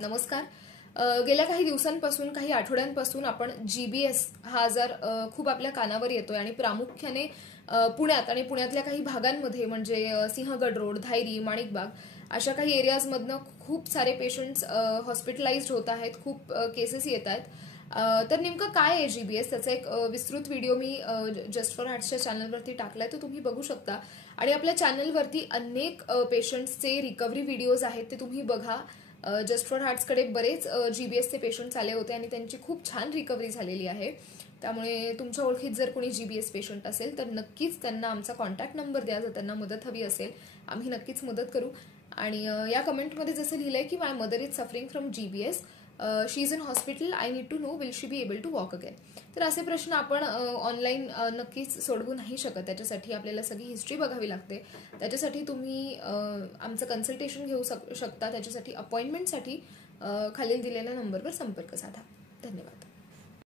नमस्कार. गेल्या काही दिवसांपासून काही आठवड्यांपासून आपण GBS हा आजार खूप आपल्या कानावर येतोय आणि प्रामुख्याने पुण्यात आणि पुण्यातल्या काही भागांमध्ये म्हणजे सिंहगड रोड, धायरी, माणिकबाग अशा काही एरियाजमधनं खूप सारे पेशंट्स हॉस्पिटलाइज्ड होत आहेत. खूप केसेस येत आहेत. तर नेमकं काय आहे GBS त्याचा एक विस्तृत व्हिडिओ मी जस्ट फॉर हार्ट्सच्या चॅनलवरती टाकलाय, तो तुम्ही बघू शकता. आणि आपल्या चॅनलवरती अनेक पेशंट्सचे रिकव्हरी व्हिडिओज आहेत, ते तुम्ही बघा. जस्ट फॉर हार्ट्सकडे बरेच GBSचे पेशंट्स आले होते आणि त्यांची खूप छान रिकव्हरी झालेली आहे. त्यामुळे तुमच्या ओळखीत जर कोणी GBS पेशंट असेल तर नक्कीच त्यांना आमचा कॉन्टॅक्ट नंबर द्या. जर त्यांना मदत हवी असेल आम्ही नक्कीच मदत करू. आणि या कमेंटमध्ये जसं लिहिलंय की my mother is suffering from GBS, she is in hospital, I need to know will she be able to walk again. तर असे प्रश्न आपण ऑनलाईन नक्कीच सोडवू नाही शकत. त्याच्यासाठी आपल्याला सगळी हिस्ट्री बघावी लागते. त्याच्यासाठी तुम्ही आमचं कन्सल्टेशन घेऊ शकता. त्याच्यासाठी अपॉइंटमेंटसाठी खालील दिलेल्या नंबरवर संपर्क साधा. धन्यवाद.